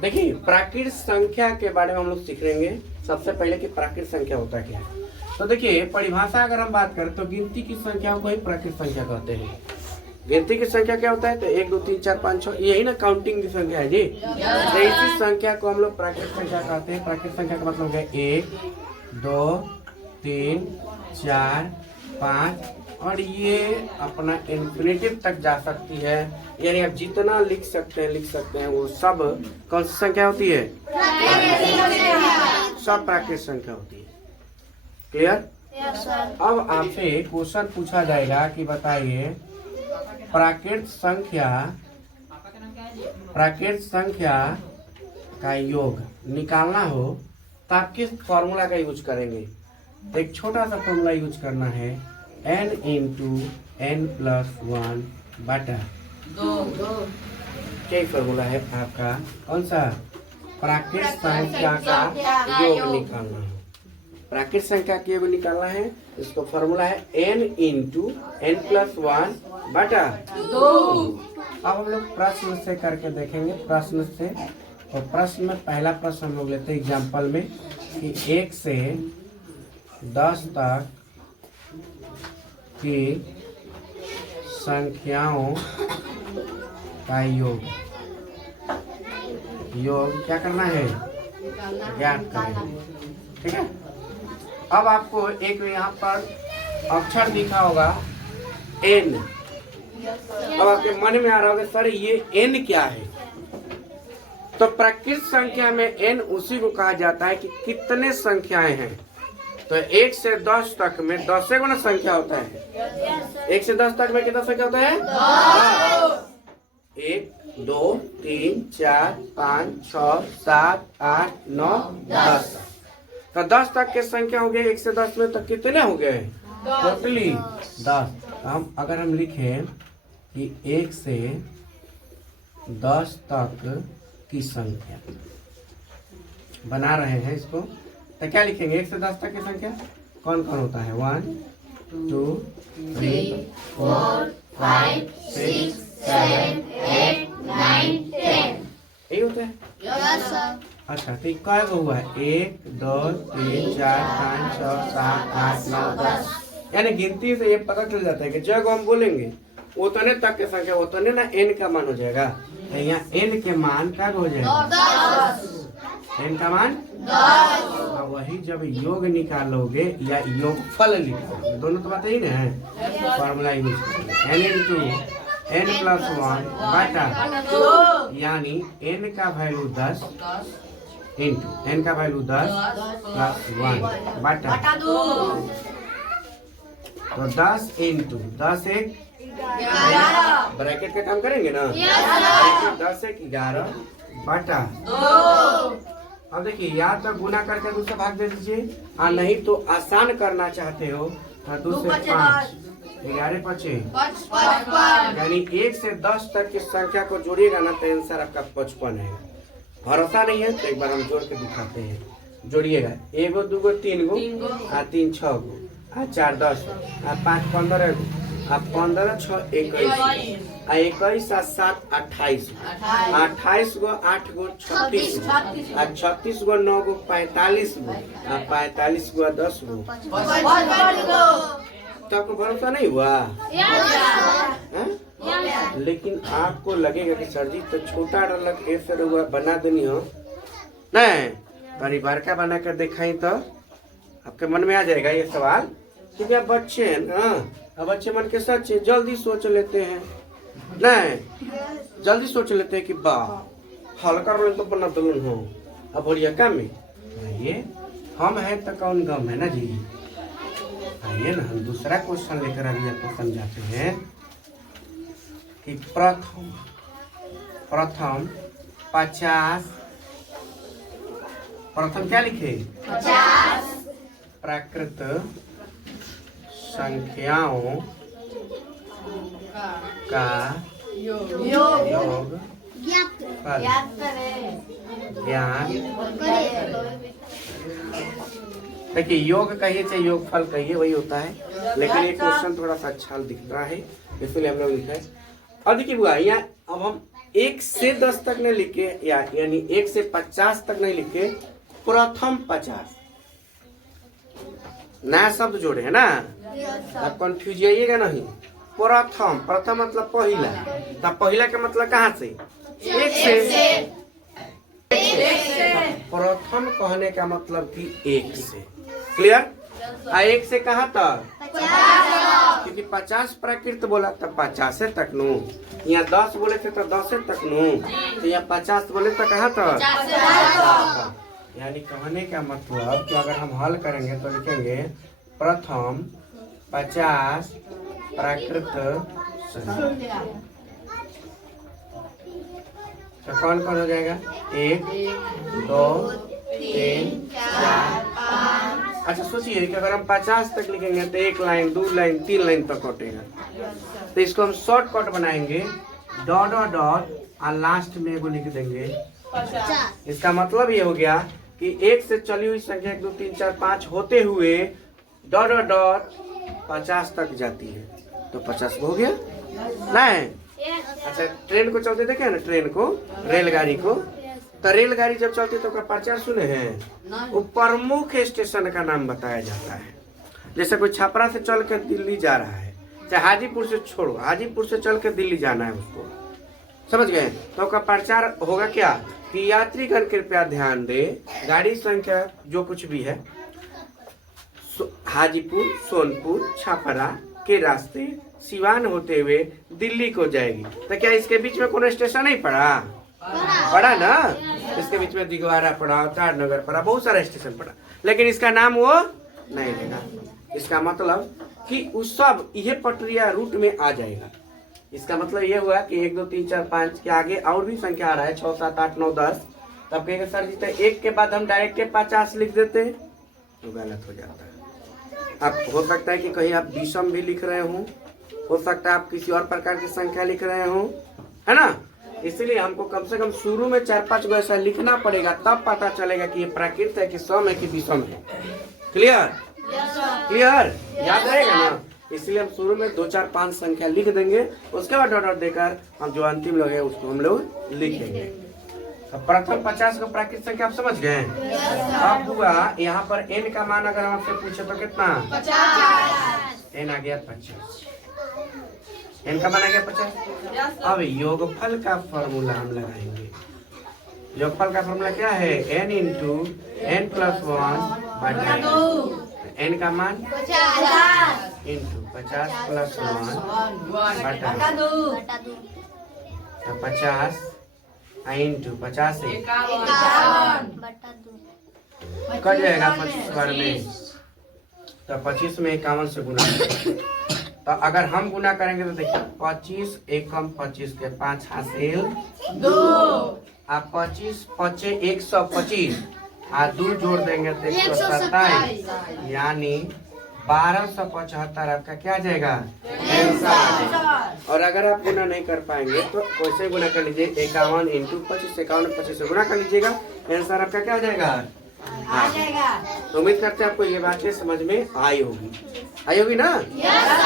देखिए प्राकृत संख्या के बारे में हम लोग सीख लेंगे। सबसे पहले कि प्राकृत संख्या होता क्या है। तो देखिए परिभाषा अगर हम बात करें तो गिनती की संख्याओं को ही प्राकृत संख्या कहते हैं। गिनती की संख्या क्या होता है, तो 1 2 3 4 5 6 यही ना काउंटिंग की संख्या है जी। तो इसी संख्या को हम लोग प्राकृत संख्या कहते हैं। प्राकृत संख्या का मतलब है 1 2 3 4 5 और ये अपना इन्फिनिटिव तक जा सकती है। यानी आप जितना लिख सकते हैं वो सब कौन सी संख्या होती है, सब प्राकृत संख्या होती है। क्लियर? अब आपसे क्वेश्चन पूछा जाएगा कि बताइए प्राकृत संख्या का योग निकालना हो तो आप किस फॉर्मूला का यूज करेंगे। तो एक छोटा सा फॉर्मूला यूज करना है, n इंटू n प्लस 1 बटा 2। क्या फॉर्मूला है आपका, कौन सा, प्राकृत संख्या का योग निकालना है। प्राकृत संख्या का योग निकालना है, इसको फॉर्मूला है n इंटू n प्लस 1 बटा 2। अब हम लोग प्रश्न से करके देखेंगे। प्रश्न से तो प्रश्न में पहला प्रश्न हम लोग लेते हैं एग्जाम्पल में कि 1 से 10 तक की संख्याओं का योग क्या करना है, ज्ञात करें। ठीक है। अब आपको एक यहाँ पर अक्षर दिखा होगा n। अब आपके मन में आ रहा होगा सर ये n क्या है। तो प्राकृत संख्या में n उसी को कहा जाता है कि कितने संख्याएं हैं। तो 1 से 10 तक में 10 से गुना संख्या होता है। 1 से 10 तक में कितना संख्या होता है, 1 2 3 4 5 6 7 8 9 10। तो 10 तक के संख्या हो गए। 1 से 10 में तक कितने हो गए, टोटली 10। अगर हम लिखें कि 1 से 10 तक की संख्या बना रहे हैं इसको, तो क्या लिखेंगे, 1 से 10 तक की संख्या कौन कौन होता है, 1 2 3 4 5 6 7 8 9 10 यही होता है। अच्छा तो क्या हुआ है, 1 2 3 4 5 6 7 8 9 10। यानी गिनती से ये पता चल जाता है कि जब हम बोलेंगे उतने तक के संख्या उतने ना n का मान हो जाएगा। तो यहाँ n के मान क्या हो जाएगा, n का मान 10। वही जब योग निकालोगे या योगफल निकालोगे, दोनों तो बात ही ना है। फॉर्मूला यूज करेंगे n इंटू n प्लस 1 बटा 2। यानी n का वैल्यू 10 इंटू n का वैल्यू 10 प्लस 1 बटा 2। तो 10 इंटू 10 एक 11, ब्रैकेट का काम करेंगे ना। 10 एक 11 बटा 2। अब देखिए या तो गुना करके 2 से भाग दे दीजिए, और नहीं तो आसान करना चाहते हो तो 2 से 5 11 55। यानी 1 से 10 तक की संख्या को जोड़िएगा ना तो आंसर आपका 55 है। भरोसा नहीं है तो एक बार हम जोड़ के दिखाते हैं। जोड़िएगा 1 2 3 3 6 4 10 5 15 15 6 21 21 7 28 28 गो 8 गो 36 36 गो 9 गो 45 गो 45 गो 10 गो। तो आपको भरोसा नहीं हुआ है? लेकिन आपको लगेगा कि सर जी तो छोटा रलक ऐसे हुआ बना देनी हो नहीं, परिवार का बना कर दिखाई तो आपके मन में आ जाएगा ये सवाल। क्योंकि आप बच्चे हैं ना, अब बच्चे मन के सच जल्दी सोच लेते हैं नहीं, जल्दी सोच लेते हैं कि वाह हल्का रोल तो बना दुल्हन हो अब बढ़िया काम में। आइए हम हैं तो कौन गम है ना जी। आइए ना हम दूसरा क्वेश्चन लेकर अभी आपको समझाते हैं कि प्रथम 50 प्रथम क्या लिखे, 50 प्राकृत संख्याओं का योग ज्ञान। देखिए योग कहिए चाहे योग फल कहिए वही होता है, लेकिन ये क्वेश्चन थोड़ा सा अच्छा दिख रहा है इसलिए हम लोग लिखा है। अब देखिए बुआ यहाँ अब हम 1 से 10 तक नहीं लिखे यानी 1 से 50 तक नहीं लिखे, प्रथम 50 नया शब्द जोड़े है ना, आप कंफ्यूज आइएगा नहीं। प्रथम, प्रथम मतलब पहला, तब पहला का मतलब कहाँ से? 1 से। प्रथम कहने का मतलब कि 1 से, क्लियर? 1 से कहाँ तक? क्योंकि 50 प्राकृत बोला तब 50 तक नू, यहाँ 10 बोले थे तो 10 तक नू, तो यहाँ 50 बोले तो कहाँ तक? यानी कहने का मतलब कि अगर हम हल करेंगे तो लिखेंगे प्रथम 50 प्राकृत संख्या। तो कौन कौन हो जाएगा? 1 2 3 4 5। अच्छा सोचिए कि अगर हम 50 तक लिखेंगे तो 1 लाइन 2 लाइन 3 लाइन तक कटेगा, तो इसको हम शॉर्टकट बनाएंगे, डॉट डॉट डॉट और लास्ट में एगो लिख देंगे 50। इसका मतलब ये हो गया कि 1 से चली हुई संख्या 1 2 3 4 5 होते हुए डॉट डॉट डॉट 50 तक जाती है, तो 50 हो गया नहीं? अच्छा ट्रेन को चलते देखे ना, ट्रेन को, रेलगाड़ी को, तो रेलगाड़ी जब चलती है तो उसका प्रचार सुने हैं, वो प्रमुख स्टेशन का नाम बताया जाता है। जैसे कोई छपरा से चल के दिल्ली जा रहा है, चाहे हाजीपुर से छोड़ो, हाजीपुर से चल के दिल्ली जाना है उसको, समझ गए? तो उसका प्रचार होगा क्या कि यात्रीगण कृपया ध्यान दे, गाड़ी संख्या जो कुछ भी है हाजीपुर सोनपुर छपरा के रास्ते सिवान होते हुए दिल्ली को जाएगी। तो क्या इसके बीच में कोई स्टेशन नहीं पड़ा ना? इसके बीच में दिगवारा पड़ा, तारनगर पड़ा, बहुत सारा स्टेशन पड़ा, लेकिन इसका नाम वो नहीं लेगा। इसका मतलब कि उस सब ये पटरिया रूट में आ जाएगा। इसका मतलब ये हुआ कि 1 2 3 4 5 के आगे और भी संख्या आ रहा है, 6 7 8 9 10, तब कहेंगे सर जी तो 1 के बाद हम डायरेक्ट 50 लिख देते, तो गलत हो जाता है। अब हो सकता है कि कहीं आप विषम भी लिख रहे हो सकता है आप किसी और प्रकार की संख्या लिख रहे हो, है ना? इसलिए हमको कम से कम शुरू में 4-5 गो ऐसा लिखना पड़ेगा, तब पता चलेगा कि ये प्राकृत है कि सम है कि विषम है। क्लियर? क्लियर? याद रहेगा ना? इसलिए हम शुरू में 2 4 5 संख्या लिख देंगे, उसके बाद डॉट डॉट देकर हम जो अंतिम लोग है उसको हम लोग लिखेंगे। तो प्रथम 50 को प्राकृत संख्या आप समझ गए? अब हुआ यहाँ पर n का मान अगर हम आपसे पूछे तो कितना? 50। n आ गया 50, n का मान आ गया 50। अब योगफल का फॉर्मूला हम लगाएंगे। योगफल का फॉर्मूला क्या है? n इंटू n प्लस 1 बटा n का मान 50 इंटू 50 प्लस 1 बटा 2, तो 50 इंटू 50 कट जाएगा 25 बार में, तो 25 में 51 से गुना। तो अगर हम गुना करेंगे तो देखिए 25 एकम 25 के 5 हासिल 2, आप 25 5 125 और 2 जोड़ देंगे तो 127, यानी 1275 आपका क्या जाएगा? और अगर आप गुना नहीं कर पाएंगे तो वैसे गुना कर लीजिए, 51 इंटू 25, 51 25 से गुना कर लीजिएगा, आंसर आपका क्या जाएगा? आ जाएगा। तो उम्मीद करते हैं आपको ये बातें समझ में आई होगी ना?